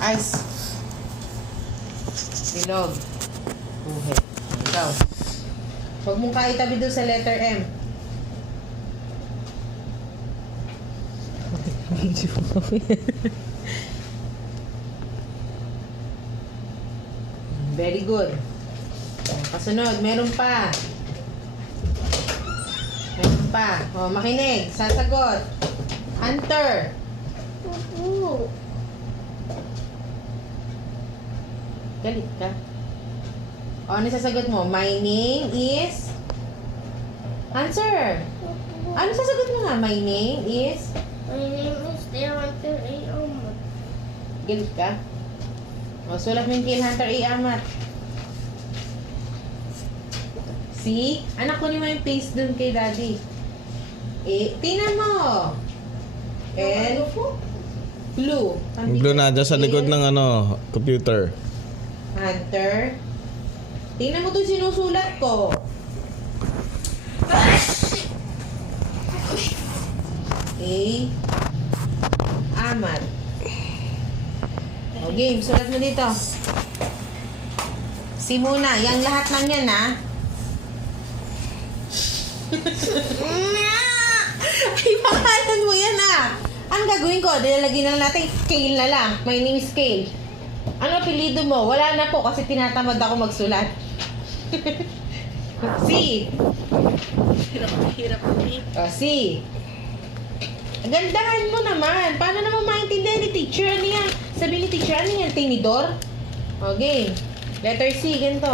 Ice. Bilog. Buhe. Ikaw. Huwag mong kaitabi doon sa letter M. Very good. Kasunod, meron pa. Meron pa. O, makinig. Sasagot. Hunter. Galit ka. O, ano sasagot mo? My name is... Answer. Ano sasagot mo nga? My name is... My name is Hunter A. Amat. Galit ka? O, sulat mo yung kay Hunter A. Amat. See? Anak, kunin mo yung paste dun kay daddy. Tingnan mo. And... Blue. Blue na dyan sa likod ng computer. Hunter. Tingnan mo itong sinusulat ko. A. Amat. O, game. Sulat mo dito. Si muna. Yang lahat ng yan, ha? Ay, pangalan mo yan, ha? Ang gagawin ko? Dilalagay na lang natin. Kale na lang. My name is Kale. Ano apelido mo? Wala na po kasi tinatamad ako magsulat. C. Hirap ni. C. Gandahan mo naman. Paano naman maintindihan ni teacher? Ano yan? Sabi ni teacher, ano yan? Tinidor? Okay. Letter C, ganito.